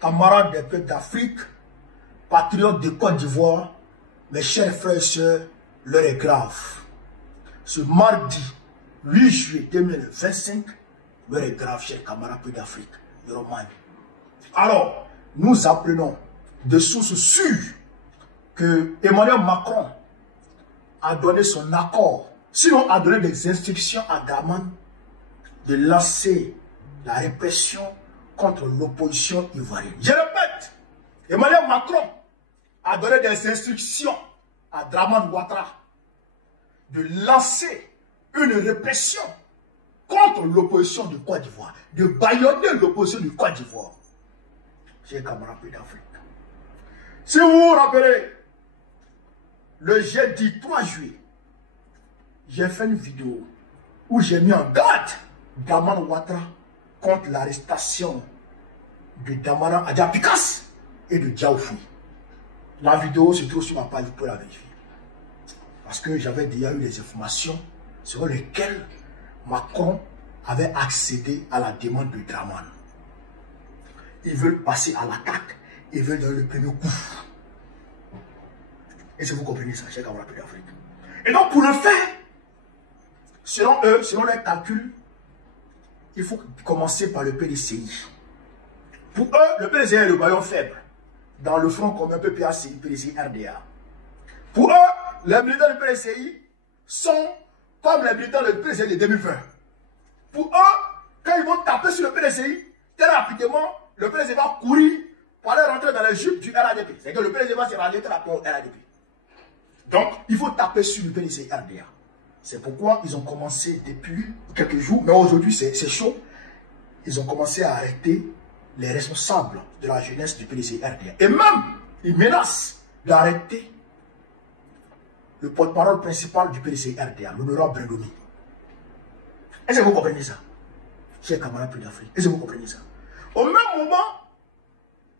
camarades des peuples d'Afrique, patriotes de Côte d'Ivoire, mes chers frères et sœurs, l'heure est grave. Ce mardi 8 juillet 2025, l'heure est grave, chers camarades peuples d'Afrique, de Romagne. Alors, nous apprenons de sources sûres que Emmanuel Macron a donné son accord, sinon a donné des instructions à Draman de lancer la répression contre l'opposition ivoirienne. Je répète, Emmanuel Macron a donné des instructions à Draman Ouattara de lancer une répression contre l'opposition de Côte d'Ivoire, de bâillonner l'opposition de Côte d'Ivoire. Chers camarades d'Afrique, si vous vous rappelez, le jeudi 3 juillet, j'ai fait une vidéo où j'ai mis en garde Draman Ouattara contre l'arrestation de Damara Adjapikas et de Diaoufou. La vidéo se trouve sur ma page, vous pouvez la vérifier. Parce que j'avais déjà eu des informations sur lesquelles Macron avait accédé à la demande de Draman. Ils veulent passer à l'attaque, ils veulent donner le premier coup. Et si vous comprenez ça, chers camarades d'Afrique. Et donc pour le faire, selon eux, selon leurs calculs, il faut commencer par le PDCI. Pour eux, le PDCI est le maillon faible dans le front commun PPACI, PDCI, RDA. Pour eux, les militants du PDCI sont comme les militants du PDCI de 2020. Pour eux, quand ils vont taper sur le PDCI, très rapidement, le PDCI va courir pour aller rentrer dans les jupes du RADP. C'est que le PDCI va se rallier très rapidement au RADP. Donc, il faut taper sur le PDCI RDA. C'est pourquoi ils ont commencé depuis quelques jours, mais aujourd'hui c'est chaud. Ils ont commencé à arrêter les responsables de la jeunesse du PDCI RDA. Et même, ils menacent d'arrêter le porte-parole principal du PDCI RDA, l'honorable Brendomi. Est-ce que vous comprenez ça, chers camarades d'Afrique? Est-ce que vous comprenez ça? Au même moment,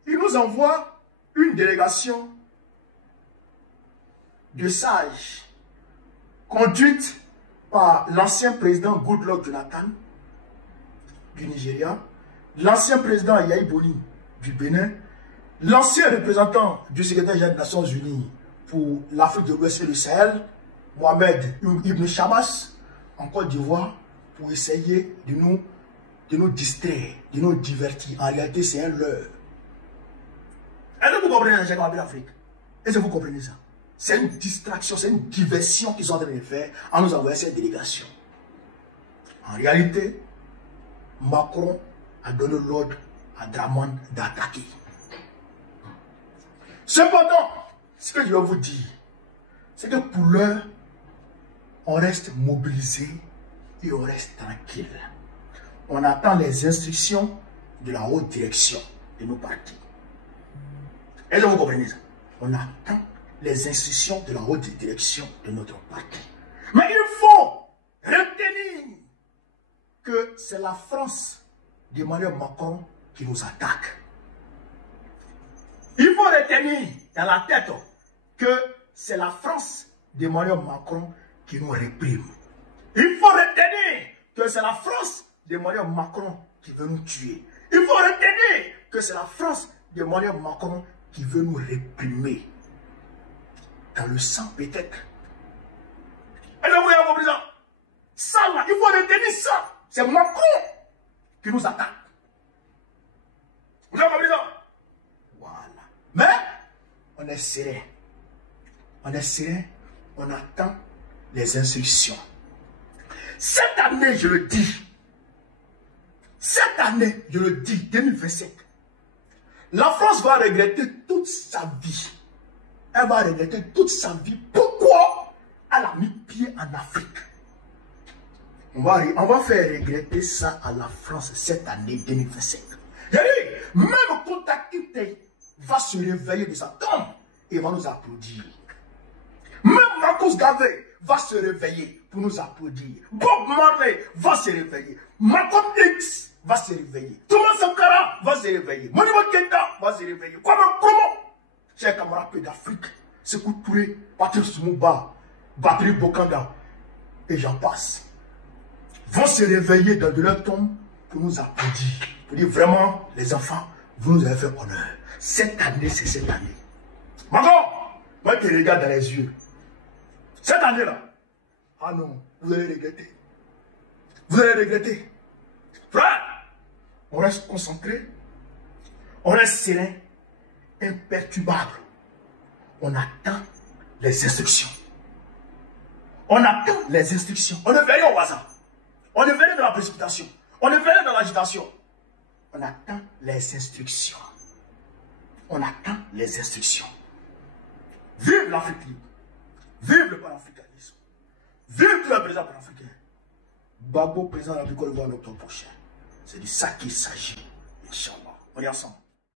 ils nous envoient une délégation de sages conduite par l'ancien président Goodluck Jonathan du Nigeria, l'ancien président Yahi Boni du Bénin, l'ancien représentant du secrétaire général des Nations Unies pour l'Afrique de l'Ouest et le Sahel, Mohamed Ibn Chamas, en Côte d'Ivoire, pour essayer de nous distraire, de nous divertir. En réalité, c'est un leurre. Est-ce que vous comprenez, chers camarades d'Afrique? Est-ce que vous comprenez ça? C'est une distraction, c'est une diversion qu'ils sont en train de faire en nous envoyant cette délégation. En réalité, Macron a donné l'ordre à Draman d'attaquer. Cependant, ce que je vais vous dire, c'est que pour l'heure, on reste mobilisé et on reste tranquille. On attend les instructions de la haute direction de nos partis. Est-ce que vous comprenez ça? On attend les instructions de la haute direction de notre parti. Mais il faut retenir que c'est la France d'Emmanuel Macron qui nous attaque. Il faut retenir dans la tête que c'est la France d'Emmanuel Macron qui nous réprime. Il faut retenir que c'est la France d'Emmanuel Macron qui veut nous tuer. Il faut retenir que c'est la France d'Emmanuel Macron qui veut nous réprimer. Dans le sang peut-être. Et là, vous avez compris ça? Ça là, il faut retenir ça. C'est Macron qui nous attaque. Vous avez compris ça? Voilà. Mais, on est serein. On est serein. On attend les instructions. Cette année, je le dis. Cette année, je le dis, 2025. La France va regretter toute sa vie. Elle va regretter toute sa vie. Pourquoi elle a mis pied en Afrique? On va faire regretter ça à la France cette année 2025. Même Kontakite va se réveiller de sa tombe et va nous applaudir. Même Marcus Garvey va se réveiller pour nous applaudir. Bob Marley va se réveiller. Malcolm X va se réveiller. Thomas Sankara va se réveiller. Modibo Keïta va se réveiller. Comment? Chers camarades d'Afrique, Sékou Touré, Patrice Lumumba, Battery Bokanda, et j'en passe, vont se réveiller dans de leur tombe pour nous applaudir. Pour dire vraiment, les enfants, Vous nous avez fait honneur. Cette année, c'est cette année. Maman, moi qui regarde dans les yeux. Cette année-là, ah non, vous allez regretter. Vous allez regretter. Frère, on reste concentré. On reste serein, imperturbable. On attend les instructions. On attend les instructions. On ne fait rien au hasard. On ne fait rien dans la précipitation. On ne fait rien dans l'agitation. On attend les instructions. On attend les instructions. Vive l'Afrique libre. Vive le panafricanisme. Vive tous les présidents panafricains. Gbagbo, président de la Côte d'Ivoire l'octobre prochain. C'est de ça qu'il s'agit. Inch'Allah. On est ensemble.